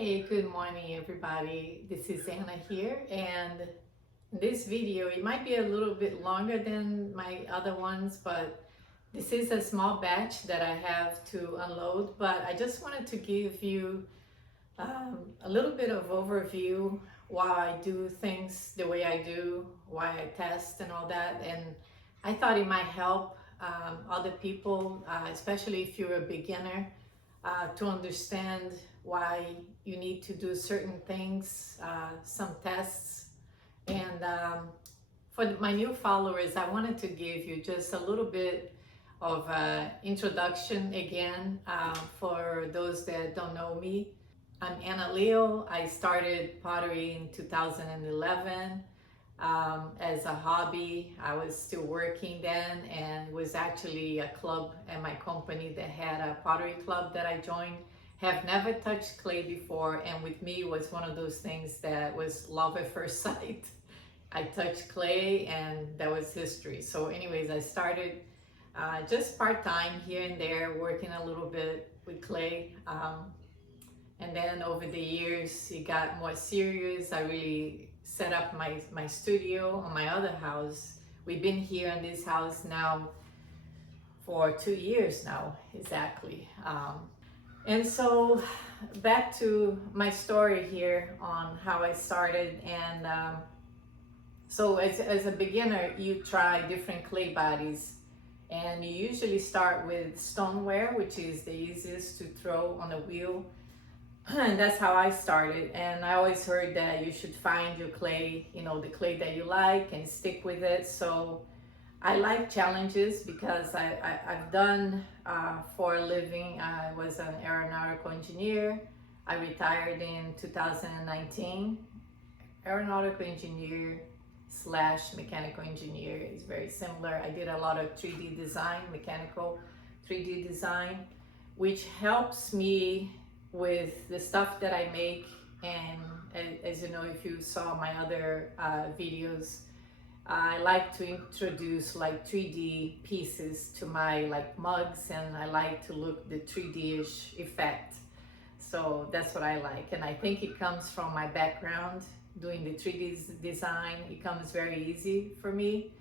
Hey, good morning everybody. This is Anna here, and this video, it might be a little bit longer than my other ones, but this is a small batch that I have to unload. But I just wanted to give you a little bit of overview why I do things the way I do, why I test and all that. And I thought it might help other people, especially if you're a beginner, to understand why you need to do certain things, some tests. And for my new followers, I wanted to give you just a little bit of introduction again for those that don't know me. I'm Anna Leo. I started pottery in 2011 as a hobby. I was still working then, and was actually a club at my company that had a pottery club that I joined. Have never touched clay before, and with me was one of those things that was love at first sight. I touched clay and that was history. So anyways, I started just part-time here and there, working a little bit with clay. And then over the years, it got more serious. I really set up my studio on my other house. We've been here in this house now for 2 years now, exactly. And so back to my story here on how I started. And so as a beginner, you try different clay bodies. And you usually start with stoneware, which is the easiest to throw on a wheel. And that's how I started. And I always heard that you should find your clay, the clay that you like, and stick with it. So I like challenges because I've done for a living. I was an aeronautical engineer. I retired in 2019. Aeronautical engineer slash mechanical engineer is very similar. I did a lot of 3D design, mechanical 3D design, which helps me with the stuff that I make. And as you know, if you saw my other videos, I like to introduce like 3D pieces to my like mugs, and I like to look the 3D-ish effect. So that's what I like, and I think it comes from my background doing the 3D design. It comes very easy for me.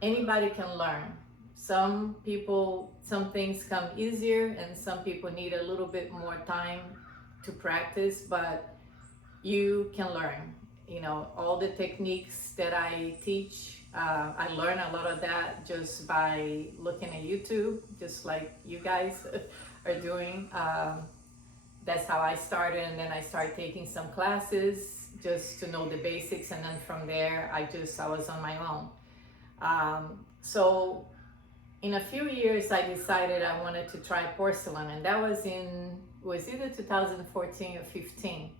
Anybody can learn. Some things come easier, and some people need a little bit more time to practice, but you can learn. All the techniques that I teach, I learn a lot of that just by looking at YouTube, just like you guys are doing. That's how I started, and then I started taking some classes just to know the basics, and then from there I was on my own. So in a few years I decided I wanted to try porcelain, and that was either 2014 or 15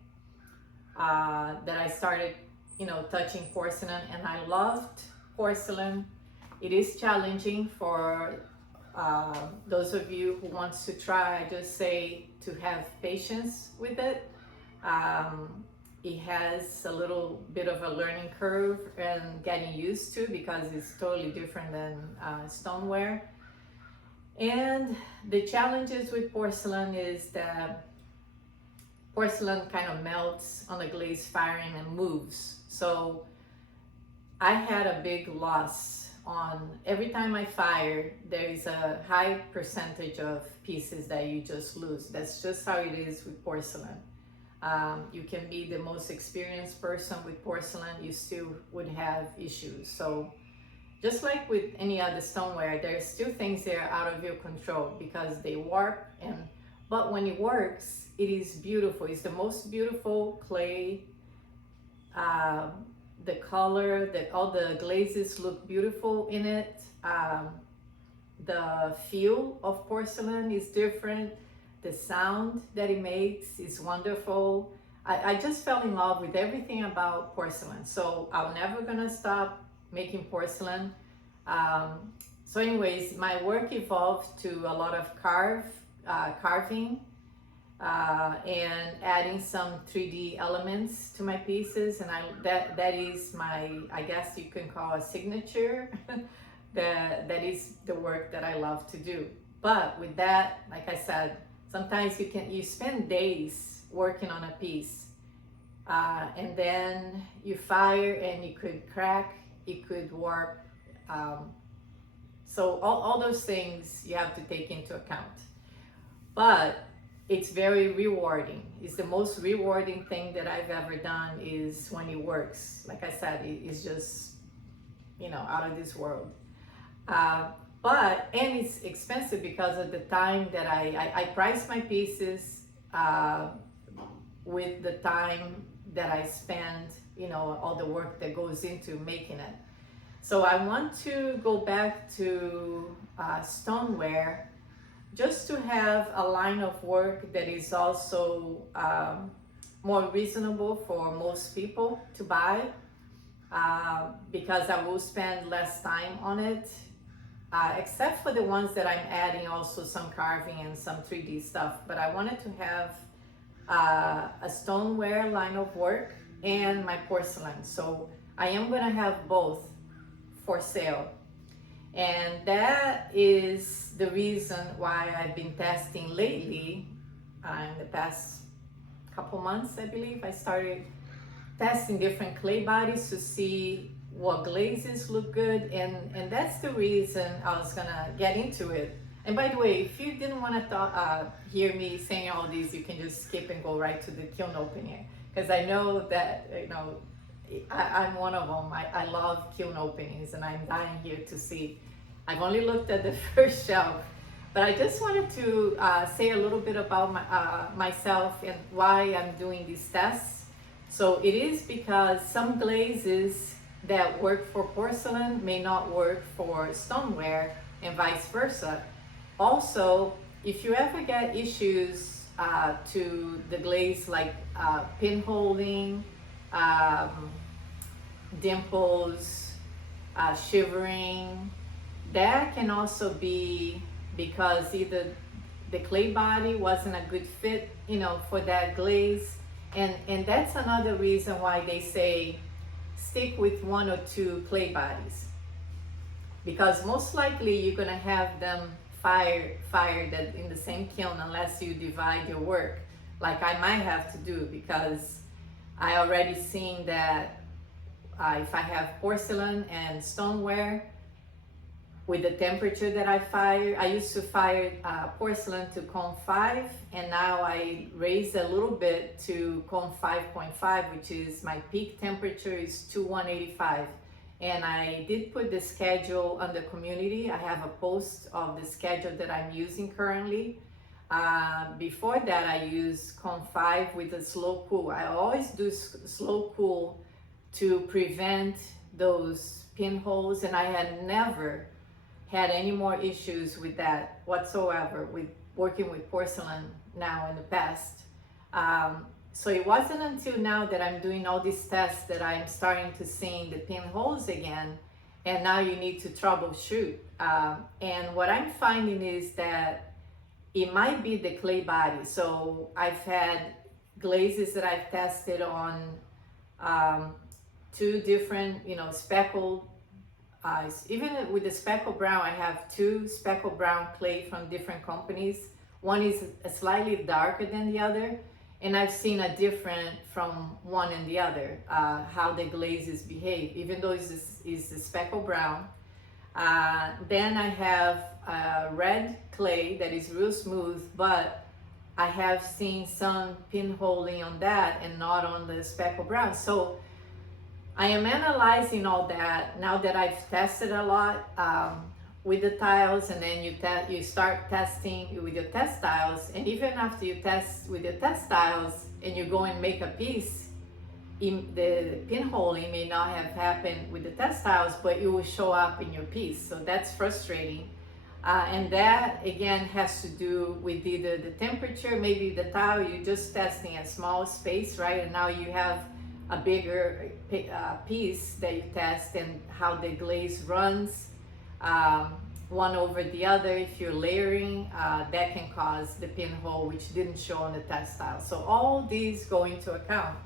that I started touching porcelain, and I loved porcelain. It is challenging for those of you who wants to try. I just say to have patience with it. It has a little bit of a learning curve and getting used to, because it's totally different than stoneware. And the challenges with porcelain is that porcelain kind of melts on the glaze firing and moves. So I had a big loss on every time I fire. There is a high percentage of pieces that you just lose. That's just how it is with porcelain. You can be the most experienced person with porcelain, you still would have issues. So just like with any other stoneware, there's still things that are out of your control because they warp. But when it works, it is beautiful. It's the most beautiful clay. The color, all the glazes look beautiful in it. The feel of porcelain is different. The sound that it makes is wonderful. I just fell in love with everything about porcelain. So I'm never gonna stop making porcelain. So anyways, my work evolved to a lot of carving and adding some 3D elements to my pieces, and that is my, I guess you can call a signature. that is the work that I love to do. But with that, like I said, sometimes you spend days working on a piece. And then you fire and it could crack, it could warp. So all those things you have to take into account. But it's very rewarding. It's the most rewarding thing that I've ever done is when it works. Like I said, it's just, out of this world. And it's expensive because of the time that I price my pieces with the time that I spend, all the work that goes into making it. So I want to go back to stoneware, just to have a line of work that is also more reasonable for most people to buy, because I will spend less time on it, except for the ones that I'm adding also some carving and some 3D stuff. But I wanted to have a stoneware line of work and my porcelain. So I am gonna have both for sale. And that is the reason why I've been testing lately. In the past couple months, I believe, I started testing different clay bodies to see what glazes look good. And that's the reason I was gonna get into it. And by the way, if you didn't want to hear me saying all these, you can just skip and go right to the kiln opening. Because I know that, I'm one of them. I love kiln openings, and I'm dying here to see. I've only looked at the first shelf, but I just wanted to say a little bit about myself and why I'm doing these tests. So it is because some glazes that work for porcelain may not work for stoneware, and vice versa. Also, if you ever get issues to the glaze, like pinholing, dimples, shivering, that can also be because either the clay body wasn't a good fit, for that glaze. And that's another reason why they say stick with 1 or 2 clay bodies, because most likely you're gonna have them fired in the same kiln unless you divide your work, like I might have to do, because I already seen that if I have porcelain and stoneware, with the temperature that I used to fire porcelain to cone 5, and now I raised a little bit to cone 5.5, which is my peak temperature is 2185. And I did put the schedule on the community. I have a post of the schedule that I'm using currently. Before that, I used cone 5 with a slow cool. I always do slow cool to prevent those pinholes, and I had never had any more issues with that whatsoever with working with porcelain now in the past. So it wasn't until now that I'm doing all these tests that I'm starting to see the pinholes again, and now you need to troubleshoot. And what I'm finding is that it might be the clay body. So I've had glazes that I've tested on 2 different, speckled, even with the speckle brown, I have 2 speckle brown clay from different companies. One is slightly darker than the other, and I've seen a different from one and the other, how the glazes behave, even though it's the speckle brown. Then I have red clay that is real smooth, but I have seen some pinholing on that and not on the speckle brown. So I am analyzing all that now that I've tested a lot with the tiles, and then you start testing with your test tiles, and even after you test with your test tiles and you go and make a piece, the pinholing may not have happened with the test tiles, but it will show up in your piece. So that's frustrating. And that again has to do with either the temperature, maybe the tile, you're just testing a small space, right? And now you have a bigger piece that you test, and how the glaze runs one over the other. If you're layering, that can cause the pinhole, which didn't show on the test tile. So all these go into account.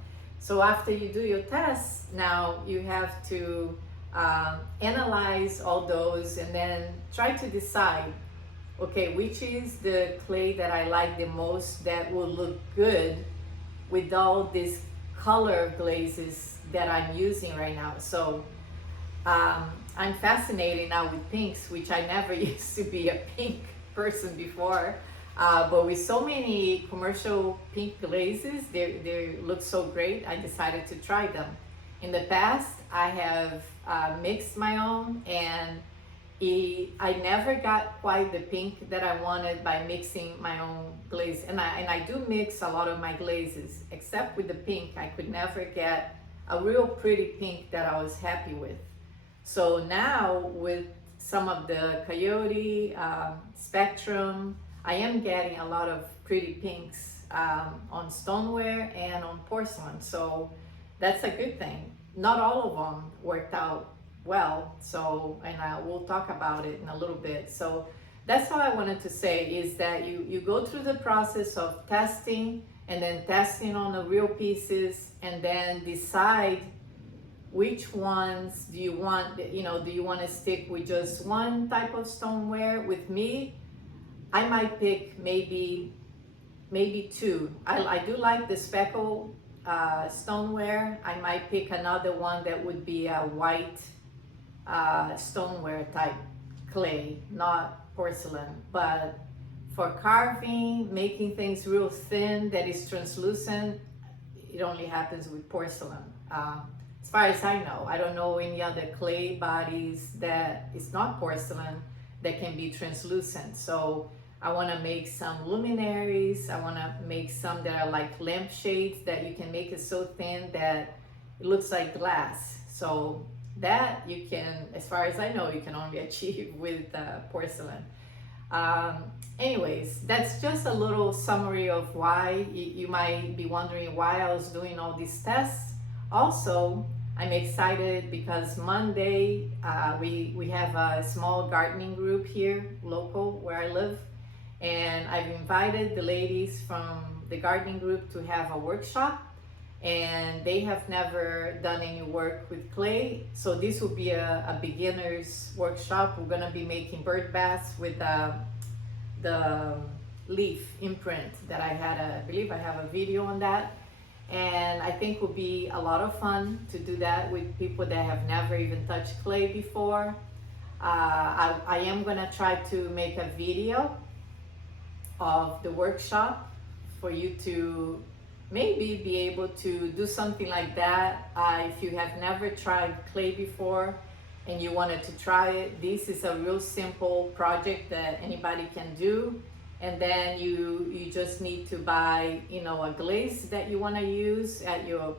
So after you do your tests, now you have to analyze all those and then try to decide, okay, which is the clay that I like the most that will look good with all these color glazes that I'm using right now. So I'm fascinated now with pinks, which I never used to be a pink person before. But with so many commercial pink glazes, they look so great, I decided to try them. In the past, I have mixed my own, and I never got quite the pink that I wanted by mixing my own glaze. And I do mix a lot of my glazes, except with the pink. I could never get a real pretty pink that I was happy with. So now with some of the Coyote, Spectrum, I am getting a lot of pretty pinks on stoneware and on porcelain. So that's a good thing. Not all of them worked out well, so, and we'll talk about it in a little bit. So that's all I wanted to say, is that you go through the process of testing, and then testing on the real pieces, and then decide which ones do you want. Do you want to stick with just one type of stoneware? With me, I might pick maybe two. I do like the speckle stoneware. I might pick another one that would be a white stoneware type clay, not porcelain. But for carving, making things real thin that is translucent, it only happens with porcelain. As far as I know, I don't know any other clay bodies that is not porcelain that can be translucent. So I want to make some luminaries. I want to make some that are like lampshades, that you can make it so thin that it looks like glass. So that you can, as far as I know, you can only achieve with porcelain. Anyways, that's just a little summary of why you might be wondering why I was doing all these tests. Also, I'm excited because Monday we have a small gardening group here, local, where I live. And I've invited the ladies from the gardening group to have a workshop, and they have never done any work with clay. So this will be a beginner's workshop. We're gonna be making bird baths with the leaf imprint that I had, I believe I have a video on that. And I think will be a lot of fun to do that with people that have never even touched clay before. I am gonna try to make a video of the workshop for you to maybe be able to do something like that. If you have never tried clay before and you wanted to try it, this is a real simple project that anybody can do. And then you just need to buy, a glaze that you want to use at your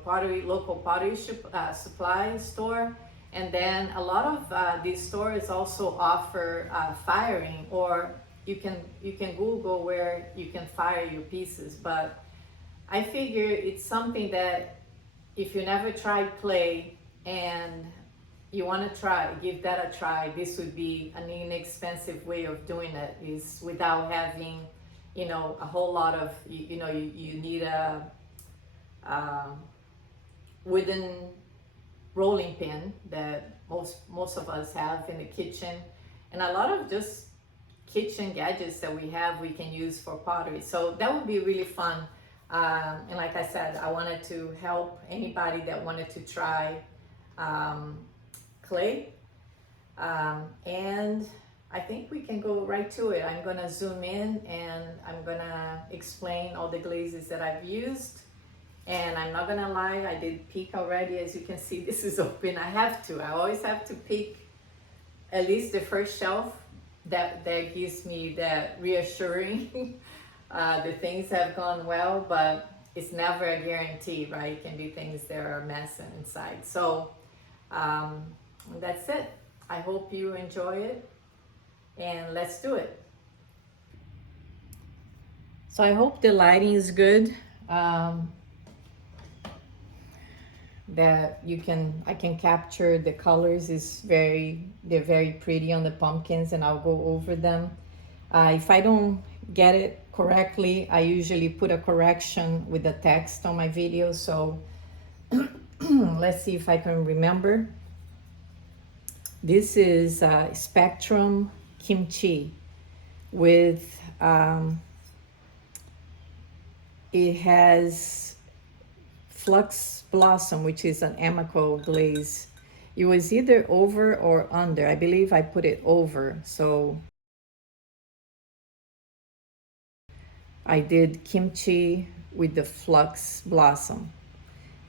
local pottery supply store. And then a lot of these stores also offer firing, or you can Google where you can fire your pieces. But I figure it's something that if you never tried clay and you want to give that a try, this would be an inexpensive way of doing it, is without having, a whole lot of, you need a wooden rolling pin that most of us have in the kitchen, and a lot of just kitchen gadgets that we can use for pottery. So that would be really fun. And like I said, I wanted to help anybody that wanted to try clay. And I think we can go right to it. I'm gonna zoom in and I'm gonna explain all the glazes that I've used. And I'm not gonna lie, I did peek already. As you can see, this is open. I always have to peek at least the first shelf. That gives me that reassuring the things have gone well, but it's never a guarantee, right? It can be things that are a mess inside. So that's it. I hope you enjoy it, and let's do it. So I hope the lighting is good. That I can capture the colors. They're very pretty on the pumpkins, and I'll go over them. If I don't get it correctly, I usually put a correction with the text on my video. So let's see if I can remember. This is Spectrum Kimchi with it has Flux Blossom, which is an Amico glaze. It was either over or under. I believe I put it over. So I did kimchi with the Flux Blossom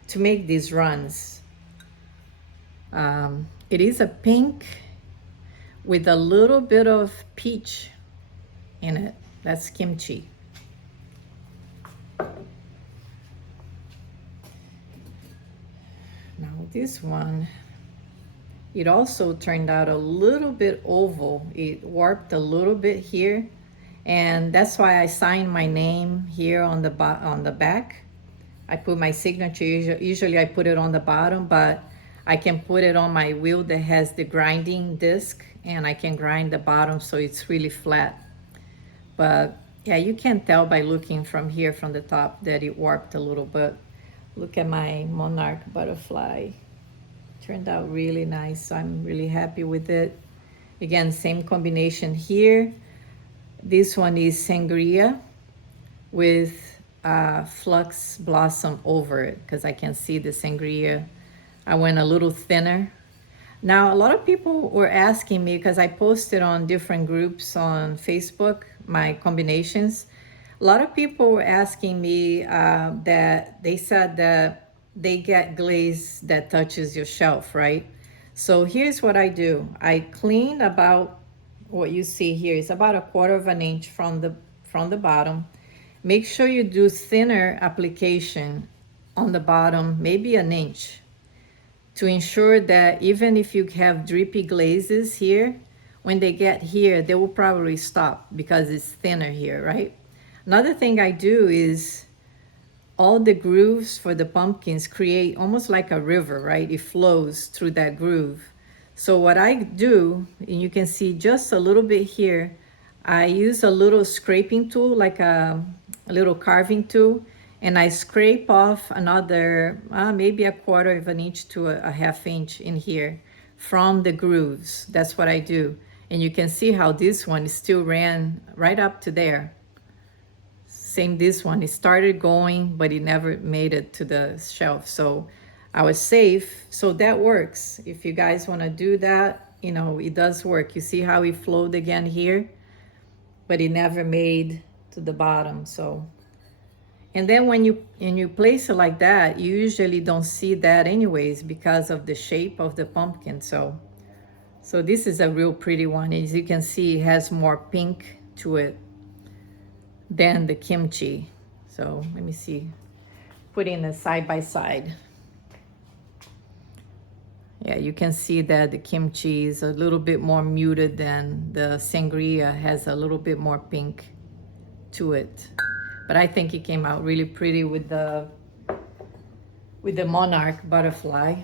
to make these runs. It is a pink with a little bit of peach in it. That's kimchi. Now this one, it also turned out a little bit oval. It warped a little bit here, and that's why I signed my name here on the back. I put my signature. Usually I put it on the bottom, but I can put it on my wheel that has the grinding disc, and I can grind the bottom so it's really flat. But yeah, you can tell by looking from here from the top that it warped a little bit. Look at my monarch butterfly. Turned out really nice. So I'm really happy with it. Again, same combination here. This one is sangria with Flux Blossom over it, because I can see the sangria. I went a little thinner. Now, a lot of people were asking me, because I posted on different groups on Facebook, my combinations. A lot of people were asking me that they said that they get glaze that touches your shelf, right? So here's what I do. I clean about, what you see here is about 1/4 of an inch from the bottom. Make sure you do thinner application on the bottom, maybe an inch, to ensure that even if you have drippy glazes here, when they get here, they will probably stop because it's thinner here, right? Another thing I do is all the grooves for the pumpkins create almost like a river, right? It flows through that groove. So what I do, and you can see just a little bit here, I use a little scraping tool, like a little carving tool, and I scrape off another, maybe 1/4 of an inch to a 1/2 inch in here from the grooves. That's what I do. And you can see how this one still ran right up to there. Same this one, it started going, but it never made it to the shelf. So I was safe. So that works. If you guys want to do that, you know, it does work. You see how it flowed again here, but it never made to the bottom. So, and then when you place it like that, you usually don't see that anyways because of the shape of the pumpkin. So this is a real pretty one. As you can see, it has more pink to it than the kimchi. So let me see, putting it side by side. Yeah, you can see that the kimchi is a little bit more muted than the sangria, has a little bit more pink to it. But I think it came out really pretty with the monarch butterfly.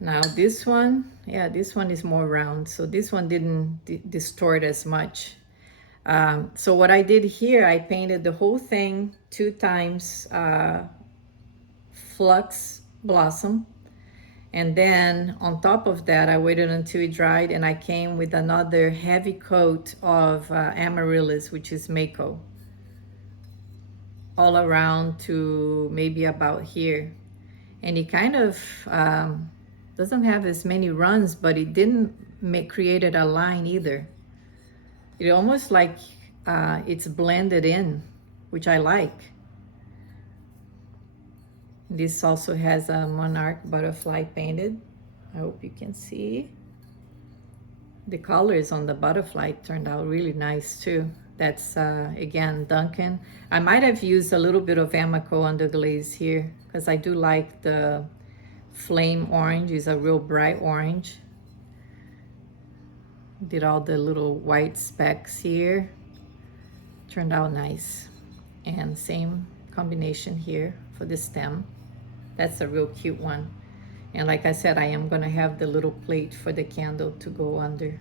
Now this one, yeah, this one is more round. So this one didn't distort as much. So what I did here, I painted the whole thing 2 times Flux Blossom. And then on top of that, I waited until it dried, and I came with another heavy coat of Amaryllis, which is Mako, all around to maybe about here. And it kind of doesn't have as many runs, but it didn't created a line either. It almost like it's blended in, which I like. This also has a monarch butterfly painted. I hope you can see. The colors on the butterfly turned out really nice too. That's again Duncan. I might have used a little bit of Amico underglaze here because I do like the flame orange. It's a real bright orange. Did all the little white specks here. Turned out nice. And same combination here for the stem. That's a real cute one. And like I said, I am gonna have the little plate for the candle to go under.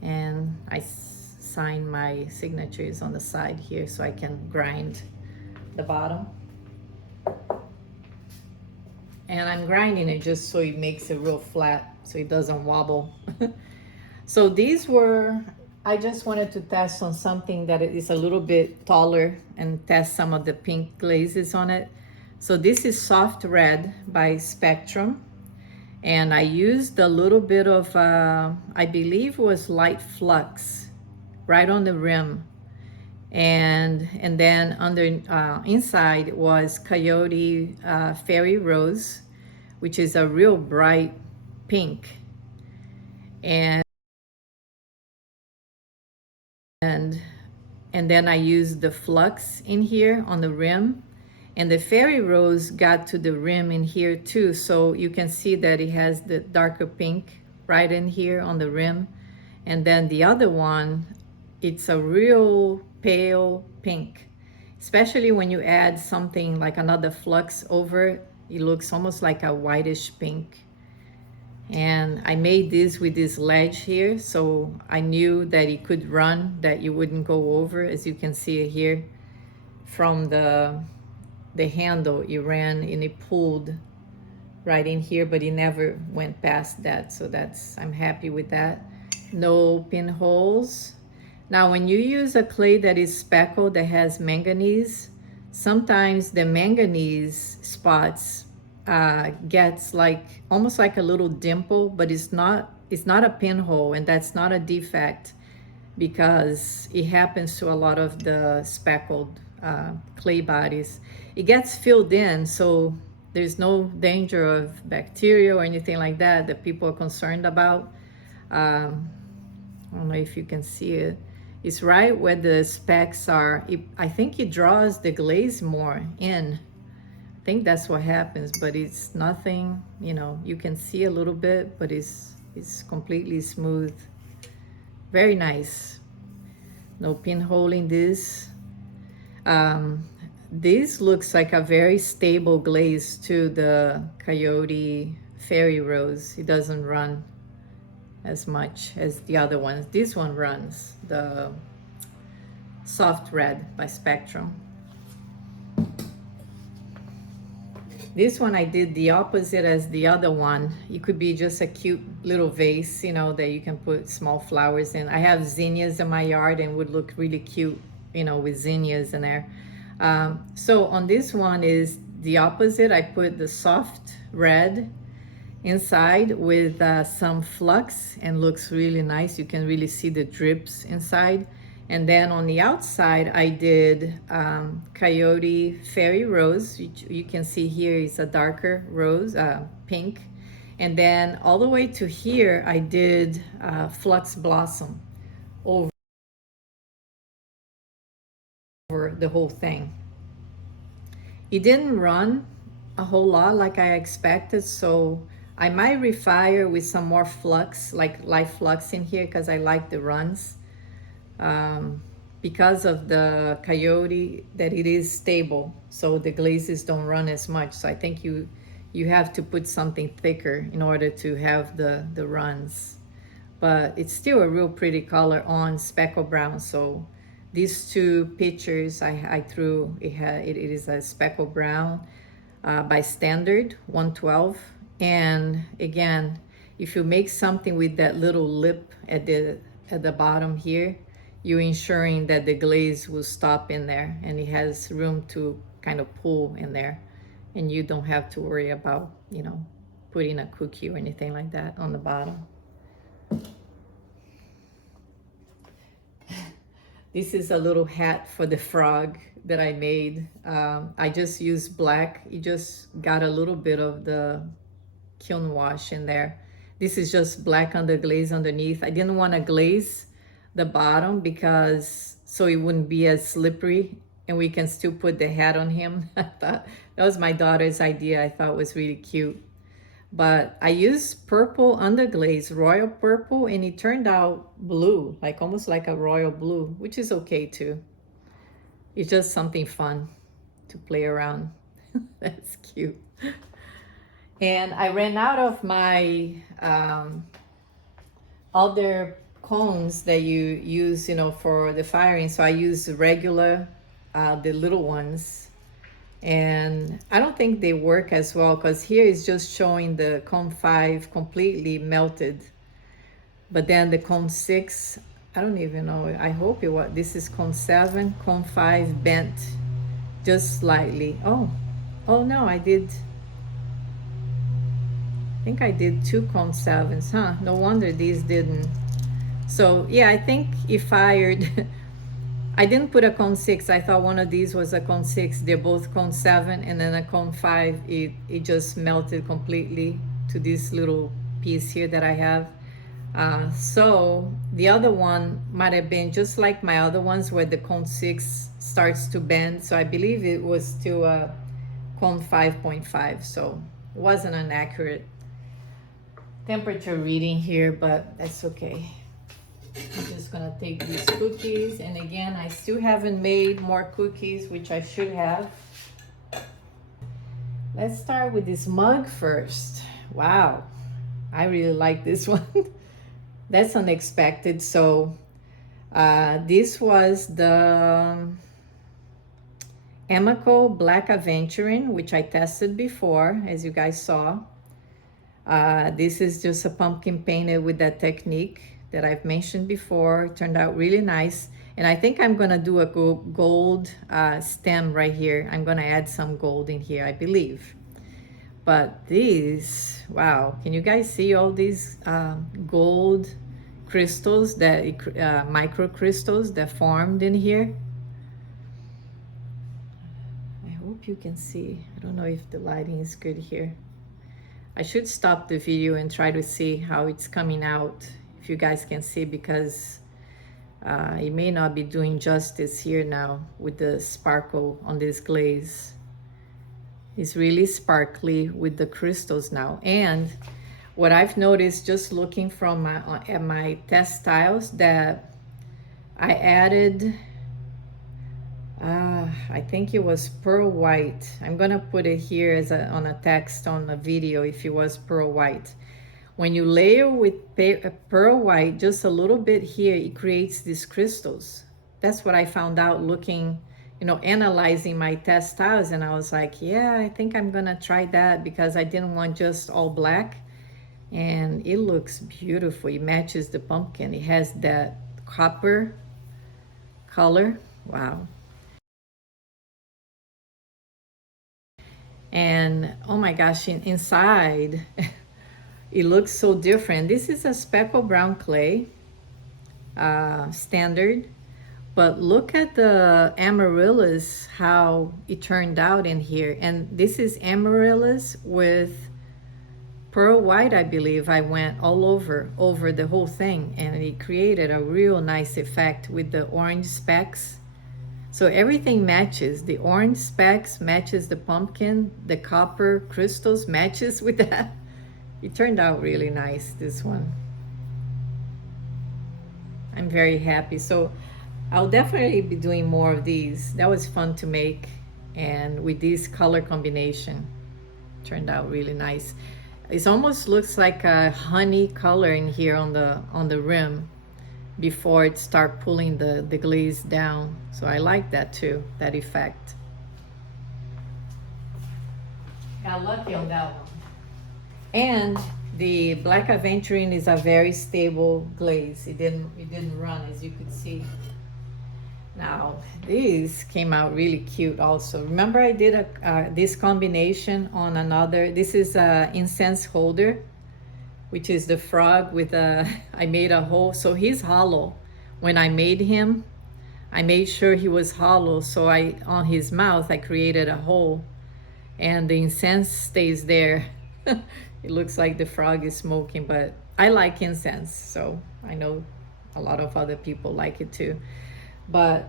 And I sign my signatures on the side here so I can grind the bottom. And I'm grinding it just so it makes it real flat, so it doesn't wobble. So these were I just wanted to test on something that is a little bit taller and test some of the pink glazes on it. So this is Soft Red by Spectrum. And I used a little bit of, I believe it was Light Flux right on the rim. And then under inside was Coyote Fairy Rose, which is a real bright pink. And then I used the flux in here on the rim, and the fairy rose got to the rim in here too, so you can see that it has the darker pink right in here on the rim. And then the other one, it's a real pale pink, especially when you add something like another flux over it. It looks almost like a whitish pink. And I made this with this ledge here, so I knew that it could run, that you wouldn't go over. As you can see here from the handle, it ran and it pulled right in here, but it never went past that, so I'm happy with that. No pinholes. Now when you use a clay that is speckled, that has manganese, sometimes the manganese spots gets like almost like a little dimple, but it's not a pinhole, and that's not a defect, because it happens to a lot of the speckled clay bodies. It gets filled in, so there's no danger of bacteria or anything like that people are concerned about. I don't know if you can see it. It's right where the specks are. I think it draws the glaze more in. I think that's what happens, but it's nothing, you know, you can see a little bit, but it's completely smooth. Very nice. No pinhole in this. This looks like a very stable glaze to the Coyote Fairy Rose. It doesn't run as much as the other ones. This one runs, the Soft Red by Spectrum. This one I did the opposite as the other one. It could be just a cute little vase, you know, that you can put small flowers in. I have zinnias in my yard and would look really cute, you know, with zinnias in there. So on this one is the opposite. I put the soft red inside with some flux, and looks really nice. You can really see the drips inside. And then on the outside, I did Coyote Fairy Rose, which you can see here is a darker rose, pink. And then all the way to here, I did Flux Blossom over the whole thing. It didn't run a whole lot like I expected, so I might refire with some more flux, like light flux in here, because I like the runs. Because of the Coyote, that it is stable, so the glazes don't run as much. So I think you have to put something thicker in order to have the runs. But it's still a real pretty color on speckle brown. So these two pictures I threw, it is a speckle brown by Standard 112. And again, if you make something with that little lip at the bottom here, you're ensuring that the glaze will stop in there and it has room to kind of pull in there, and you don't have to worry about, you know, putting a cookie or anything like that on the bottom. This is a little hat for the frog that I made. I just used black. It just got a little bit of the kiln wash in there. This is just black underglaze underneath. I didn't want to glaze the bottom because so it wouldn't be as slippery and we can still put the hat on him. I thought that was my daughter's idea. I thought it was really cute. But I used purple underglaze, royal purple, and it turned out blue, like almost like a royal blue, which is okay too. It's just something fun to play around. That's cute. And I ran out of my other cones that you use, you know, for the firing. So I use regular, the little ones. And I don't think they work as well, because here is just showing the cone 5 completely melted. But then the cone 6, I don't even know. I hope it was. This is cone 7, cone 5 bent just slightly. Oh no, I think I did 2 cone 7s, huh? No wonder these didn't. So yeah, I think it fired. I didn't put a cone 6. I thought one of these was a cone 6. They're both cone 7, and then a cone 5, it just melted completely to this little piece here that I have. So the other one might have been just like my other ones where the cone 6 starts to bend. So I believe it was still a cone 5.5. So it wasn't an accurate temperature reading here, but that's okay. I'm just gonna take these cookies, and again, I still haven't made more cookies, which I should have. Let's start with this mug first. Wow, I really like this one. That's unexpected. So this was the Amico Black Aventurine, which I tested before, as you guys saw. This is just a pumpkin painted with that technique that I've mentioned before. It turned out really nice. And I think I'm gonna do a gold stem right here. I'm gonna add some gold in here, I believe. But these, wow, can you guys see all these gold crystals, that micro crystals that formed in here? I hope you can see. I don't know if the lighting is good here. I should stop the video and try to see how it's coming out, if you guys can see, because it may not be doing justice here now with the sparkle on this glaze. It's really sparkly with the crystals now. And what I've noticed just looking from at my test tiles, that I added, I think it was pearl white. I'm gonna put it here as on a text on a video if it was pearl white. When you layer with pearl white, just a little bit here, it creates these crystals. That's what I found out looking, analyzing my test tiles, and I was like, yeah, I think I'm gonna try that, because I didn't want just all black. And it looks beautiful. It matches the pumpkin. It has that copper color. Wow. And oh my gosh, inside it looks so different. This is a speckled brown clay, standard, but look at the amaryllis, how it turned out in here. And this is amaryllis with pearl white, I believe. I went all over the whole thing, and it created a real nice effect with the orange specks. So everything matches. The orange specks matches the pumpkin, the copper crystals matches with that. It turned out really nice, this one. I'm very happy. So I'll definitely be doing more of these. That was fun to make, and with this color combination, turned out really nice. It almost looks like a honey color in here on the rim before it start pulling the glaze down. So I like that too, that effect. Got lucky on that one. And the Black Aventurine is a very stable glaze. It didn't run, as you could see. Now these came out really cute also. Remember I did this combination on another. This is a incense holder, which is the frog with I made a hole. So he's hollow. When I made him, I made sure he was hollow. So on his mouth, I created a hole, and the incense stays there. It looks like the frog is smoking, but I like incense. So I know a lot of other people like it too. But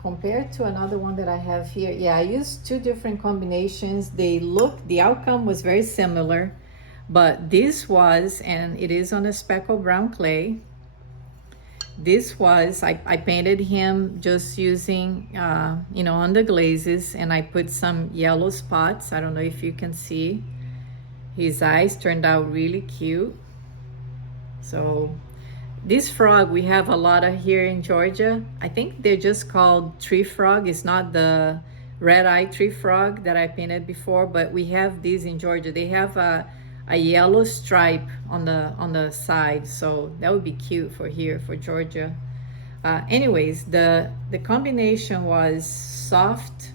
compared to another one that I have here, yeah, I used two different combinations. The outcome was very similar. But this was, and it is on a speckled brown clay. This was, I painted him just using, on the glazes, and I put some yellow spots. I don't know if you can see. His eyes turned out really cute. So this frog, we have a lot of here in Georgia. I think they're just called tree frog. It's not the red-eye tree frog that I painted before, but we have these in Georgia. They have a a yellow stripe on the side, so that would be cute for here for Georgia. Anyways, the combination was soft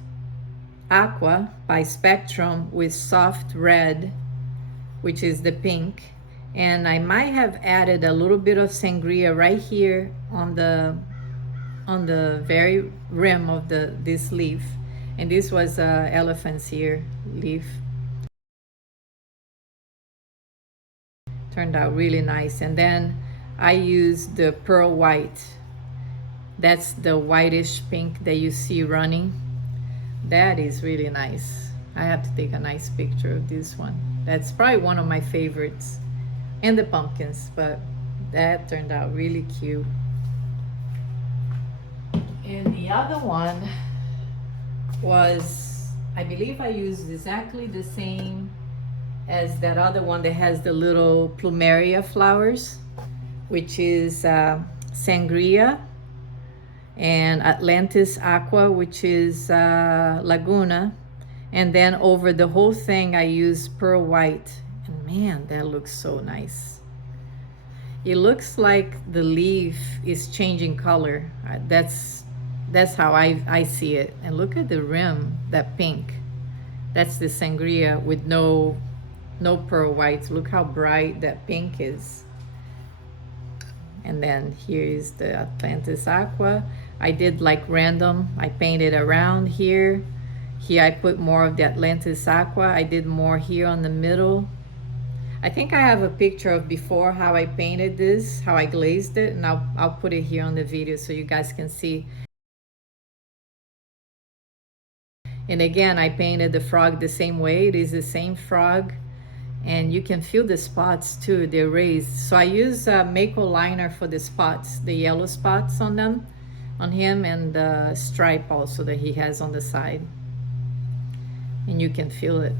aqua by Spectrum with soft red, which is the pink, and I might have added a little bit of sangria right here on the very rim of this leaf, and this was elephant's ear leaf. Turned out really nice. And then I used the pearl white. That's the whitish pink that you see running. That is really nice. I have to take a nice picture of this one. That's probably one of my favorites. And the pumpkins, but that turned out really cute. And the other one was, I believe I used exactly the same as that other one that has the little plumeria flowers, which is sangria, and Atlantis aqua, which is Laguna. And then over the whole thing I used pearl white, and man, that looks so nice. It looks like the leaf is changing color. That's how I see it. And look at the rim, that pink. That's the sangria with no pearl whites. Look how bright that pink is. And then here is the Atlantis aqua. I did like random. I painted around here. Here I put more of the Atlantis aqua. I did more here on the middle. I think I have a picture of before how I painted this, how I glazed it, and I'll put it here on the video so you guys can see. And again, I painted the frog the same way. It is the same frog. And you can feel the spots too, they're raised. So I use Mako liner for the spots, the yellow spots on them, on him, and the stripe also that he has on the side. And you can feel it,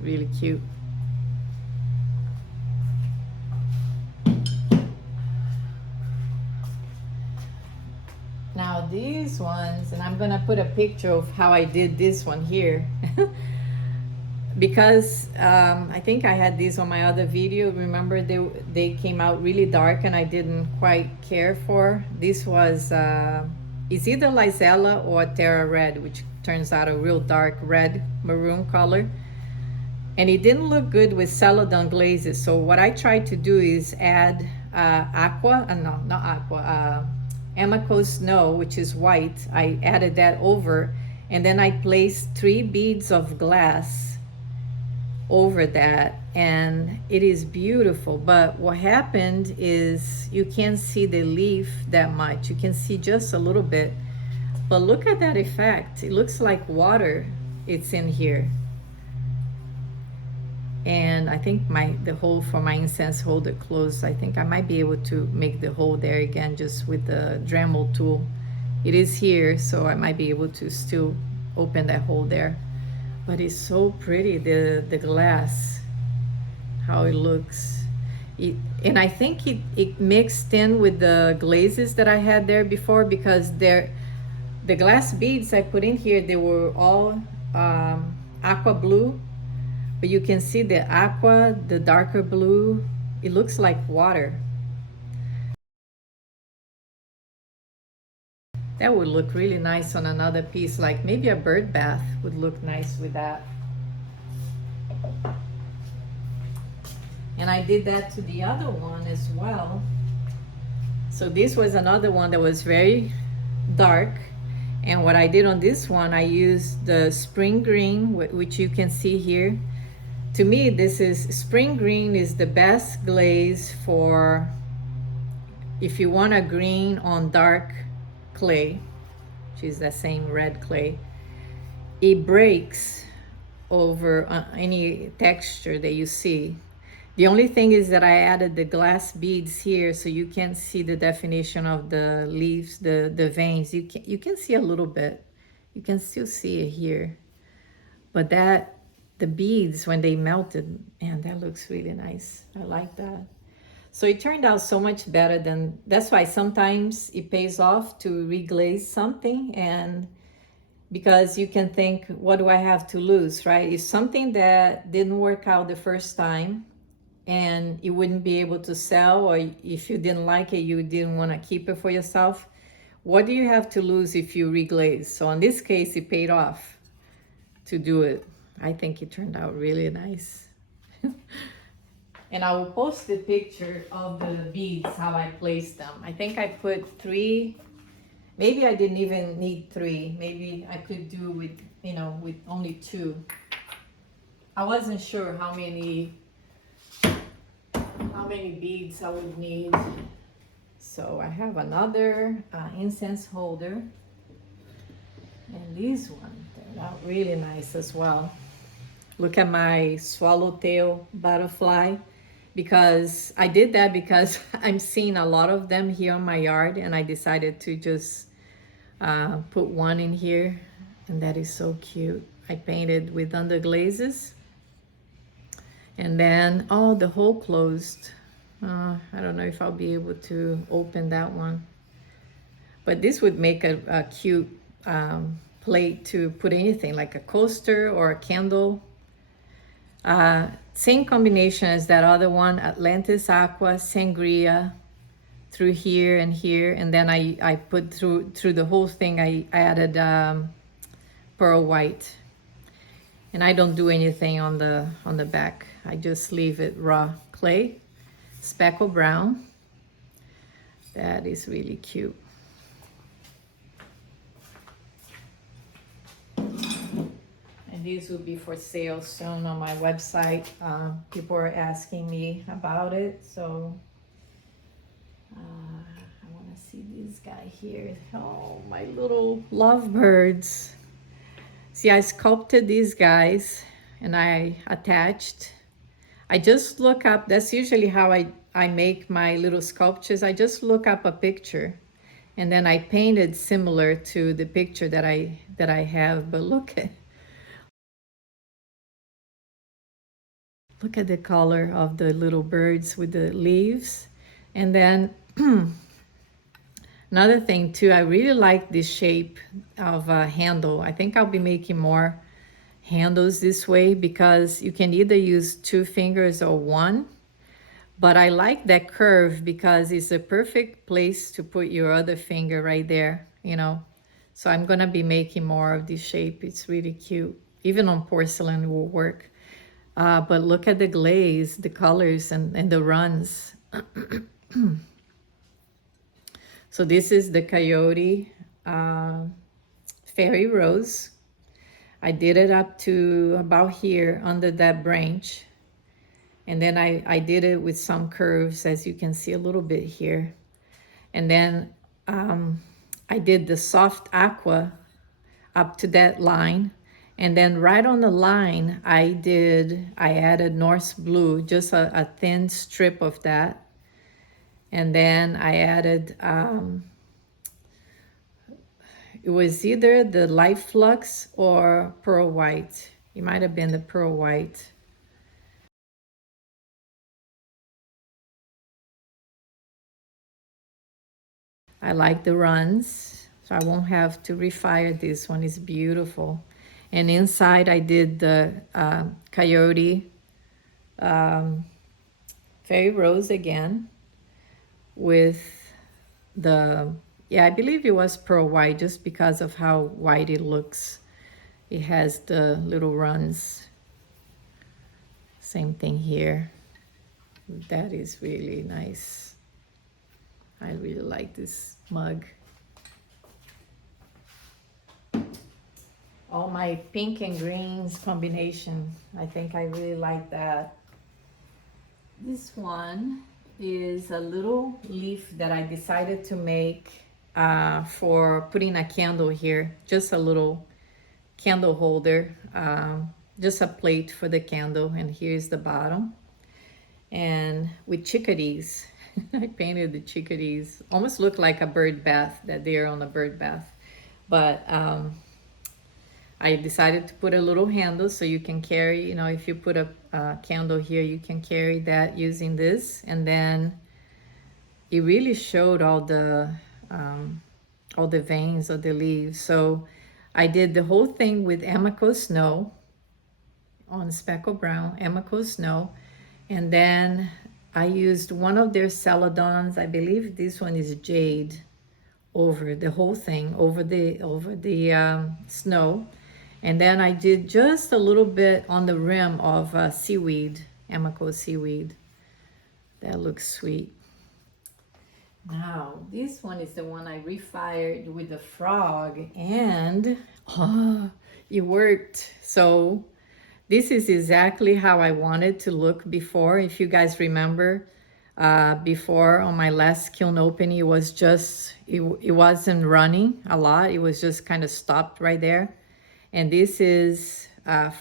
really cute. Now these ones, and I'm gonna put a picture of how I did this one here. Because I think I had these on my other video. Remember, they came out really dark and I didn't quite care for. This was, it's either Lizella or Terra Red, which turns out a real dark red maroon color. And it didn't look good with Celadon glazes. So what I tried to do is add aqua, no, not aqua, Amaco Snow, which is white. I added that over, and then I placed 3 beads of glass over that, and it is beautiful. But what happened is you can't see the leaf that much. You can see just a little bit, but look at that effect. It looks like water. It's in here. And I think the hole for my incense holder closed. I think I might be able to make the hole there again just with the Dremel tool. It is here, so I might be able to still open that hole there. But it's so pretty, the glass, how it looks. And I think it mixed in with the glazes that I had there before, because the glass beads I put in here, they were all aqua blue. But you can see the aqua, the darker blue, it looks like water. That would look really nice on another piece, like maybe a bird bath would look nice with that. And I did that to the other one as well. So this was another one that was very dark. And what I did on this one, I used the spring green, which you can see here. To me, this is spring green is the best glaze for if you want a green on dark clay, which is the same red clay. It breaks over any texture that you see. The only thing is that I added the glass beads here, so you can see the definition of the leaves, the veins. You can see a little bit. You can still see it here. But the beads, when they melted, man, that looks really nice. I like that. So it turned out so much better than, that's why sometimes it pays off to reglaze something, and because you can think, what do I have to lose, right? If something that didn't work out the first time, and you wouldn't be able to sell, or if you didn't like it, you didn't want to keep it for yourself, what do you have to lose if you reglaze? So in this case, it paid off to do it. I think it turned out really nice. And I will post the picture of the beads, how I placed them. I think I put 3, maybe I didn't even need 3. Maybe I could do with, you know, with only 2. I wasn't sure how many beads I would need. So I have another incense holder. And these ones turned out really nice as well. Look at my swallowtail butterfly, because I did that because I'm seeing a lot of them here in my yard, and I decided to just put one in here, and that is so cute. I painted with underglazes, and then the hole closed. I don't know if I'll be able to open that one, but this would make a cute plate to put anything, like a coaster or a candle. Same combination as that other one, Atlantis Aqua, Sangria, through here, and then I put through the whole thing, I added pearl white. And I don't do anything on the back. I just leave it raw clay, speckle brown. That is really cute. And these will be for sale soon on my website. People are asking me about it, so I want to see this guy here. Oh, my little lovebirds. See, I sculpted these guys and I attached. I just look up, that's usually how I make my little sculptures. I just look up a picture and then I painted similar to the picture that I have. But look at the color of the little birds with the leaves. And then another thing too, I really like this shape of a handle. I think I'll be making more handles this way, because you can either use 2 fingers or 1. But I like that curve because it's a perfect place to put your other finger right there, you know. So I'm gonna be making more of this shape. It's really cute. Even on porcelain will work. But look at the glaze, the colors, and the runs. So this is the Coyote Fairy Rose. I did it up to about here under that branch. And then I did it with some curves, as you can see a little bit here. And then I did the soft aqua up to that line. And then right on the line, I added Norse blue, just a thin strip of that. And then I added, it was either the light flux or pearl white. It might have been the pearl white. I like the runs, so I won't have to refire this one. It's beautiful. And inside I did the Coyote Fairy Rose again with the, yeah, I believe it was pearl white, just because of how white it looks. It has the little runs. Same thing here. That is really nice. I really like this mug. All my pink and greens combination. I think I really like that. This one is a little leaf that I decided to make for putting a candle here. Just a little candle holder. Just a plate for the candle. And here's the bottom. And with chickadees. I painted the chickadees. Almost look like a bird bath, that they're on a bird bath. But I decided to put a little handle so you can carry, you know, if you put a candle here, you can carry that using this. And then it really showed all the veins of the leaves. So I did the whole thing with Emiko Snow on Speckle Brown, Emiko Snow. And then I used one of their celadons. I believe this one is jade, over the whole thing, over the snow. And then I did just a little bit on the rim of seaweed, Amako seaweed. That looks sweet. Now, this one is the one I refired with the frog, and oh, it worked. So this is exactly how I wanted to look before. If you guys remember, before on my last kiln opening, it was just, it wasn't running a lot. It was just kind of stopped right there. And this is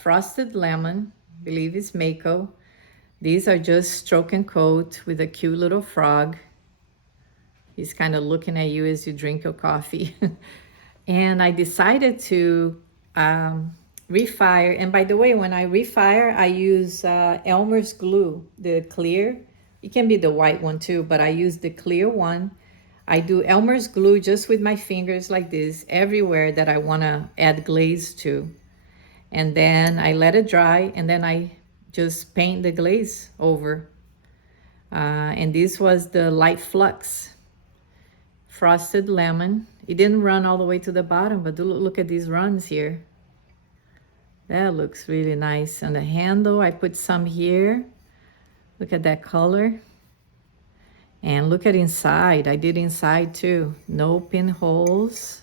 frosted lemon, I believe it's Mako. These are just stroke and coat with a cute little frog. He's kind of looking at you as you drink your coffee. And I decided to refire. And by the way, when I refire, I use Elmer's glue, the clear. It can be the white one too, but I use the clear one. I do Elmer's glue just with my fingers like this, everywhere that I want to add glaze to. And then I let it dry, and then I just paint the glaze over. And this was the light flux frosted lemon. It didn't run all the way to the bottom, but look at these runs here. That looks really nice. On the handle, I put some here. Look at that color. And look at inside. I did inside too. No pinholes.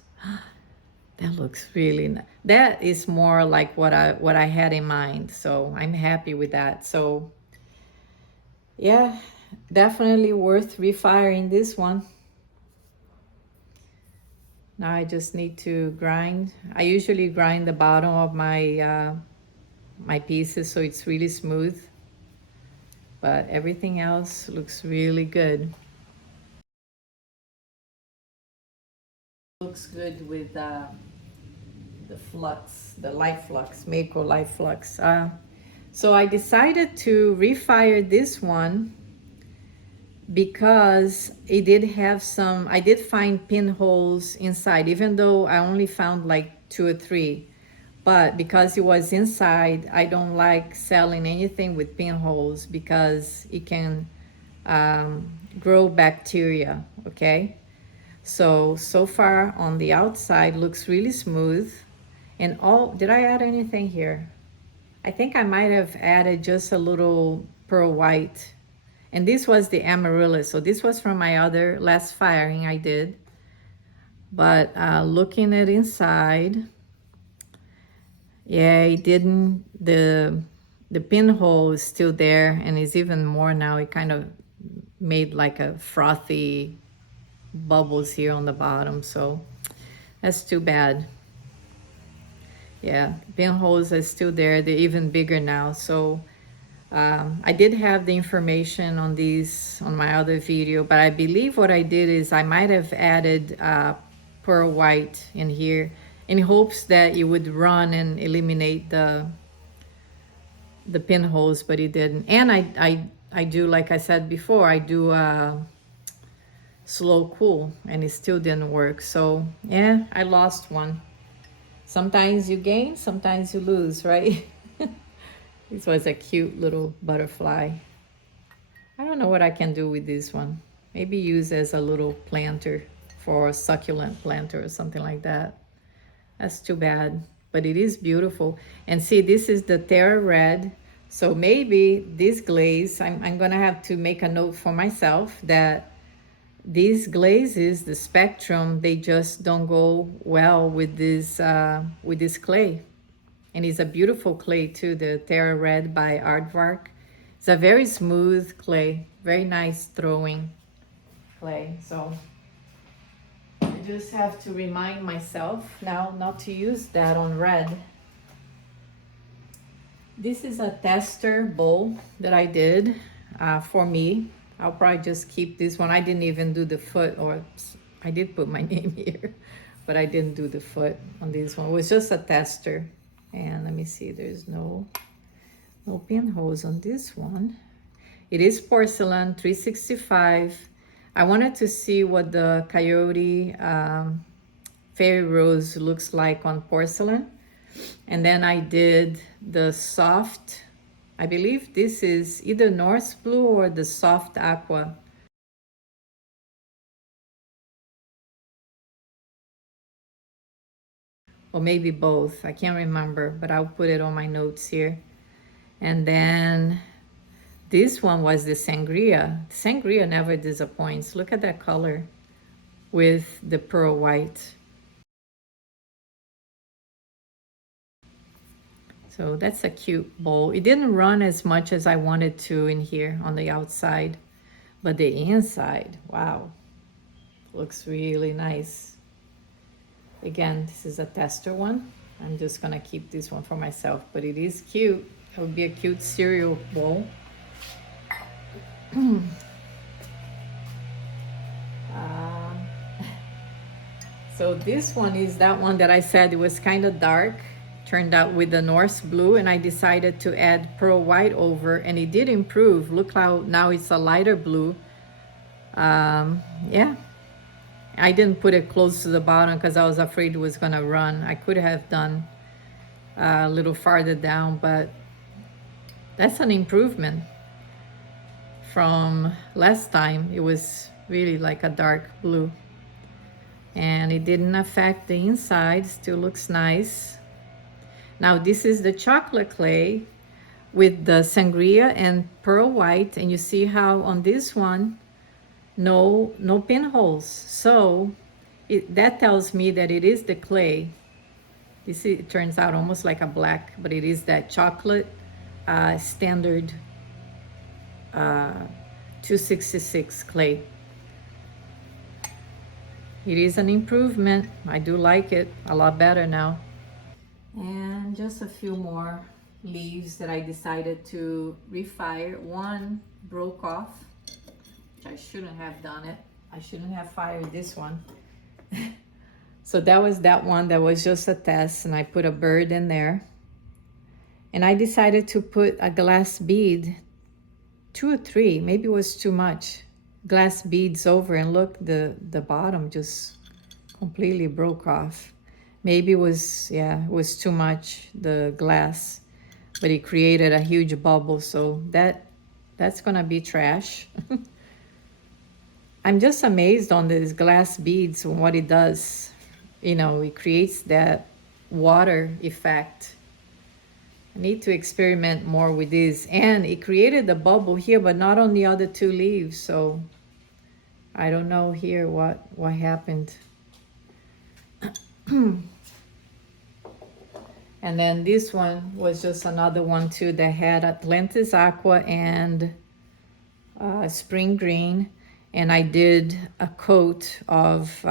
That looks really nice. That is more like what I had in mind. So I'm happy with that. So yeah, definitely worth refiring this one. Now I just need to grind. I usually grind the bottom of my my pieces so it's really smooth. But everything else looks really good. Looks good with the flux, the light flux, Mako light flux. So I decided to refire this one because it did have some, I did find pinholes inside, even though I only found like 2 or 3. But because it was inside, I don't like selling anything with pinholes because it can grow bacteria, okay? So far on the outside looks really smooth. And did I add anything here? I think I might have added just a little pearl white. And this was the amaryllis. So this was from my other last firing I did. But looking at inside, yeah, it didn't, the pinhole is still there, and it's even more now. It kind of made like a frothy bubbles here on the bottom. So that's too bad. Yeah, pinholes are still there. They're even bigger now. So I did have the information on these on my other video, but I believe what I did is I might have added pearl white in here in hopes that it would run and eliminate the pinholes, but it didn't. And I do, like I said before, I do slow cool, and it still didn't work. So yeah, I lost one. Sometimes you gain, sometimes you lose, right? This was a cute little butterfly. I don't know what I can do with this one. Maybe use as a little planter for a succulent planter or something like that. That's too bad, but it is beautiful. And see, this is the Terra Red. So maybe this glaze, I'm gonna have to make a note for myself that these glazes, the spectrum, they just don't go well with this clay. And it's a beautiful clay too, the Terra Red by Aardvark. It's a very smooth clay, very nice throwing clay. So I just have to remind myself now not to use that on red. This is a tester bowl that I did for me. I'll probably just keep this one. I didn't even do the foot, or I did put my name here, but I didn't do the foot on this one. It was just a tester. And let me see, there's no pinholes on this one. It is porcelain, 365. I wanted to see what the Coyote Fairy Rose looks like on porcelain. And then I did the soft I believe this is either Norse blue or the soft aqua. Or maybe both, I can't remember, but I'll put it on my notes here. And then this one was the sangria. Sangria never disappoints. Look at that color with the pearl white. So that's a cute bowl. It didn't run as much as I wanted to in here on the outside, but the inside, wow, looks really nice. Again, this is a tester one. I'm just gonna keep this one for myself, but it is cute. It would be a cute cereal bowl. So this one is that one that I said it was kind of dark, turned out with the Norse blue, and I decided to add pearl white over, and it did improve. Look how now it's a lighter blue. Yeah, I didn't put it close to the bottom because I was afraid it was gonna run. I could have done a little farther down, but that's an improvement from last time. It was really like a dark blue, and it didn't affect the inside. Still looks nice. Now this is the chocolate clay with the sangria and pearl white, and you see how on this one no pinholes. So that tells me that it is the clay. You see, it turns out almost like a black, but it is that chocolate standard 266 clay. It is an improvement. I do like it a lot better now. And just a few more leaves that I decided to refire. One broke off, which I shouldn't have done it. I shouldn't have fired this one. So that was that one that was just a test, and I put a bird in there. And I decided to put a glass bead, 2 or 3, maybe it was too much, glass beads over, and look, the bottom just completely broke off. Maybe it was, yeah, it was too much, the glass, but it created a huge bubble, so that's gonna be trash. I'm just amazed on these glass beads and what it does. You know, it creates that water effect. I need to experiment more with this. And it created a bubble here, but not on the other 2 leaves, so I don't know here what happened. And then this one was just another one too that had Atlantis Aqua and Spring Green, and I did a coat of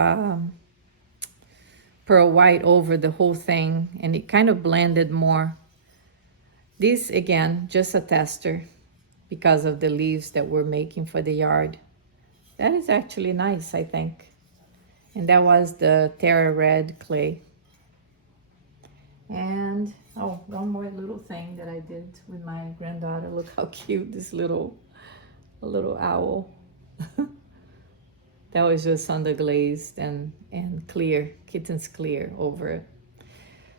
pearl white over the whole thing, and it kind of blended more. This again, just a tester because of the leaves that we're making for the yard. That is actually nice, I think. And that was the Terra Red clay. And oh, one more little thing that I did with my granddaughter. Look how cute this little owl. That was just underglazed and clear, kittens clear over it.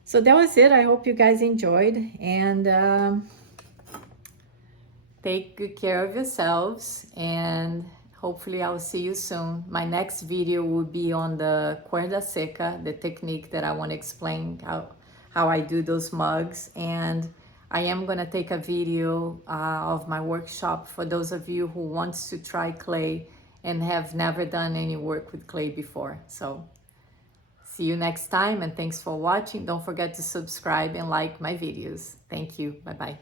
So that was it. I hope you guys enjoyed, and take good care of yourselves, and hopefully I'll see you soon. My next video will be on the cuerda seca, the technique that I want to explain how I do those mugs. And I am going to take a video of my workshop for those of you who wants to try clay and have never done any work with clay before. So see you next time, and thanks for watching. Don't forget to subscribe and like my videos. Thank you. Bye-bye.